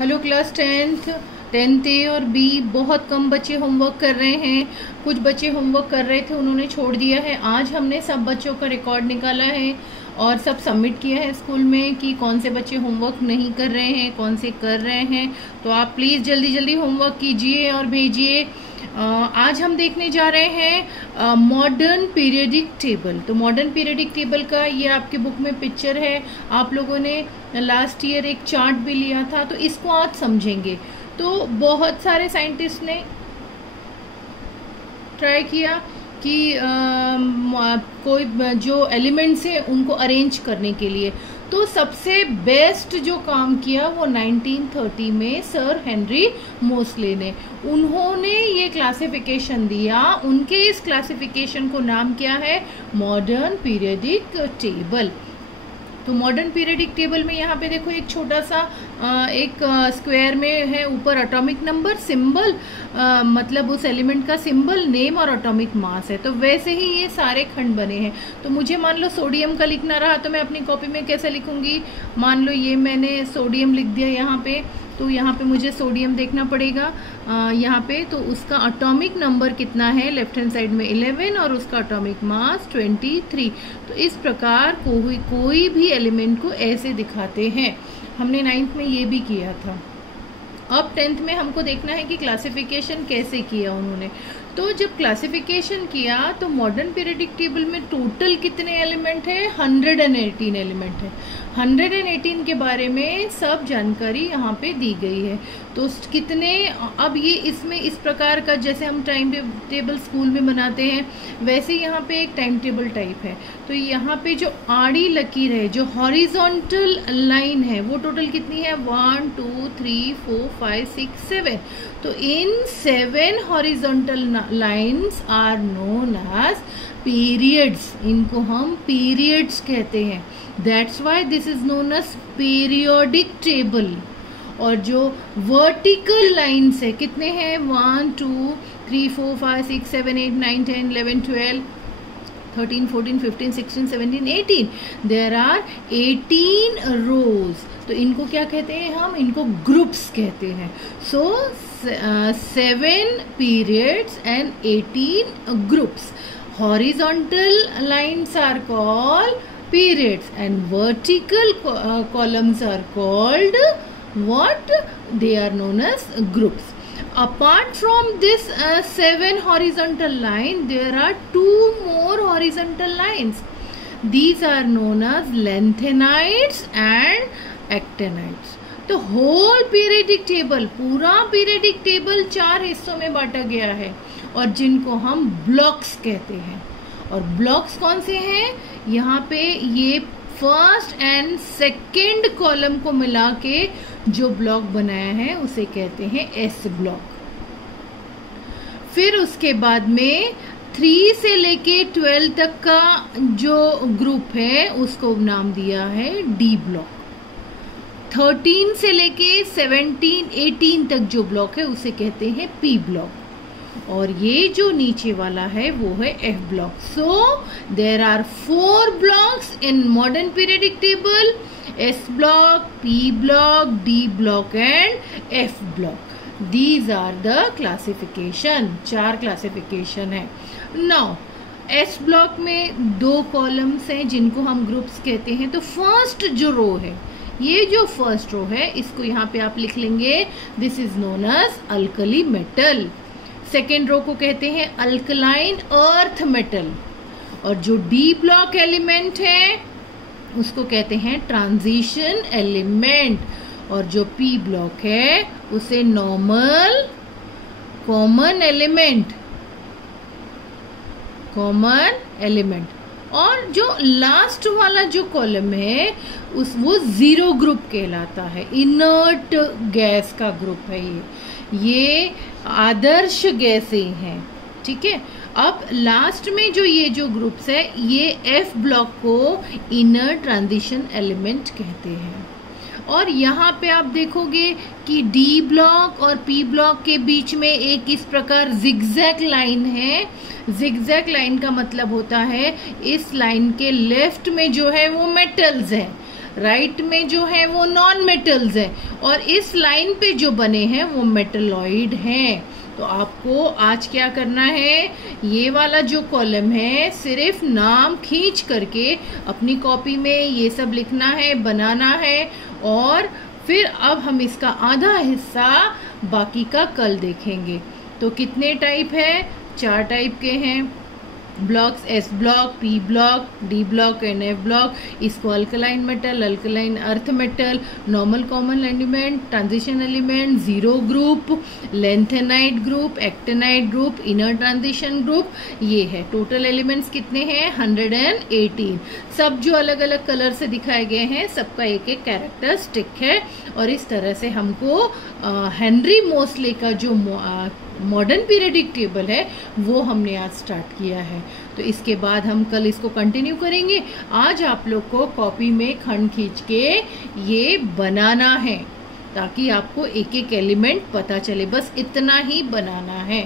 Hello class tenth A और B. बहुत कम बच्चे होमवर्क कर रहे हैं। कुछ बच्चे होमवर्क कर रहे थे, उन्होंने छोड़ दिया है। आज हमने सब बच्चों का रिकॉर्ड निकाला है और सब सबमिट किया है स्कूल में कि कौन से बच्चे होमवर्क नहीं कर रहे हैं, कौन से कर रहे हैं। तो आप प्लीज़ जल्दी जल्दी होमवर्क कीजिए और भेजिए। आज हम देखने जा रहे हैं मॉडर्न पीरियडिक टेबल। तो मॉडर्न पीरियडिक टेबल का ये आपके बुक में पिक्चर है। आप लोगों ने लास्ट ईयर एक चार्ट भी लिया था, तो इसको आज समझेंगे। तो बहुत सारे साइंटिस्ट ने ट्राई किया कि कोई जो एलिमेंट्स है उनको अरेंज करने के लिए। तो सबसे बेस्ट जो काम किया वो 1930 में सर हेनरी मोसले ने। उन्होंने ये क्लासिफिकेशन दिया। उनके इस क्लासिफिकेशन को नाम क्या है? Modern periodic table. तो मॉडर्न पीरियडिक टेबल में यहाँ पे देखो एक छोटा सा एक स्क्वायर में है ऊपर एटॉमिक नंबर सिंबल, मतलब उस एलिमेंट का सिंबल, नेम और एटॉमिक मास है। तो वैसे ही ये सारे खंड बने हैं। तो मुझे मान लो सोडियम का लिखना रहा तो मैं अपनी कॉपी में कैसे लिखूंगी? मान लो ये मैंने सोडियम लिख दिया यहाँ पे, तो यहाँ पे मुझे सोडियम देखना पड़ेगा यहाँ पे। तो उसका एटॉमिक नंबर कितना है? लेफ्ट हैंड साइड में 11 और उसका एटॉमिक मास 23। तो इस प्रकार कोई भी एलिमेंट को ऐसे दिखाते हैं। हमने 9th में ये भी किया था। अब 10th में हमको देखना है कि क्लासिफिकेशन कैसे किया उन्होंने। तो जब क्लासिफिकेशन किया तो मॉडर्न पीरियडिक टेबल में टोटल कितने एलिमेंट है? 118 एलिमेंट है। 118 के बारे में सब जानकारी यहाँ पे दी गई है। तो कितने, अब ये इसमें इस प्रकार का जैसे हम टाइम टेबल स्कूल में बनाते हैं वैसे यहाँ पे एक टाइम टेबल टाइप है। तो यहाँ पे जो आड़ी लकीर है, जो हॉरिजॉन्टल लाइन है, वो टोटल कितनी है? 1 2 3 4 5 6 7। तो इन 7 horizontal lines are known as periods. इनको हम पीरियड्स कहते हैं। That's why this is known as periodic table. और जो वर्टिकल लाइन्स है कितने हैं? 1 2 3 4 5 6 7 8 9 10 11 12 13 14 15 16 17 18। देयर आर 18 रोज। तो इनको क्या कहते हैं? हम इनको ग्रुप्स कहते हैं। सो 7 periods and 18 groups. Horizontal lines are called periods and vertical columns are called what? They are known as groups. Apart from this 7 horizontal line, there are 2 more horizontal lines. These are known as lanthanides and actinides. तो whole periodic table, पूरा periodic table 4 हिस्सों में बांटा गया है और जिनको हम ब्लॉक्स कहते हैं। और ब्लॉक्स कौन से हैं? यहाँ पे ये फर्स्ट एंड सेकेंड कॉलम को मिला के जो ब्लॉक बनाया है उसे कहते हैं एस ब्लॉक। फिर उसके बाद में 3 से लेके 12 तक का जो ग्रुप है उसको नाम दिया है डी ब्लॉक। 13 से लेके 17 18 तक जो ब्लॉक है उसे कहते हैं पी ब्लॉक। और ये जो नीचे वाला है वो है F block. So there are 4 blocks in modern periodic table: S block, P block, D block and F block. These are the classification. 4 classification है। नाउ एस ब्लॉक में 2 कॉलम्स हैं जिनको हम ग्रुप्स कहते हैं। तो फर्स्ट जो रो है, ये जो फर्स्ट रो है इसको यहाँ पे आप लिख लेंगे, this is known as alkali metal. Second row को कहते हैं अल्कलाइन अर्थ मेटल। और जो डी ब्लॉक एलिमेंट है उसको कहते हैं ट्रांजिशन एलिमेंट। और जो पी ब्लॉक है उसे नॉर्मल कॉमन एलिमेंट। और जो लास्ट वाला जो कॉलम है वो 0 ग्रुप कहलाता है। इनर्ट गैस का ग्रुप है ये आदर्श गैसें हैं। ठीक है। अब लास्ट में ये जो ग्रुप्स है ये एफ ब्लॉक को इनर ट्रांजिशन एलिमेंट कहते हैं। और यहाँ पे आप देखोगे कि डी ब्लॉक और पी ब्लॉक के बीच में एक इस प्रकार जिगजैग लाइन है। जिगजैग लाइन का मतलब होता है इस लाइन के लेफ्ट में जो है वो मेटल्स है, राइट में जो है वो नॉन मेटल्स है, और इस लाइन पे जो बने हैं वो मेटलॉइड हैं। तो आपको आज क्या करना है, ये वाला जो कॉलम है सिर्फ नाम खींच करके अपनी कॉपी में ये सब लिखना है, बनाना है, और फिर अब हम इसका आधा हिस्सा बाकी का कल देखेंगे। तो कितने टाइप है, 4 टाइप के हैं blocks, S block, P block, D block and F block. इसको alkaline metal, alkaline earth metal, normal common element, transition element, zero group, lanthanide group, actinide group, inner transition group, ये है। Total elements कितने हैं, 118। सब जो अलग अलग colour से दिखाए गए हैं सबका एक एक कैरेक्टरिस्टिक है। और इस तरह से हमको हेनरी मोसले का जो मॉडर्न पीरियडिक टेबल है वो हमने आज स्टार्ट किया है। तो इसके बाद हम कल इसको कंटिन्यू करेंगे। आज आप लोग को कॉपी में खंड खींच के ये बनाना है ताकि आपको एक एक एलिमेंट पता चले, बस इतना ही बनाना है।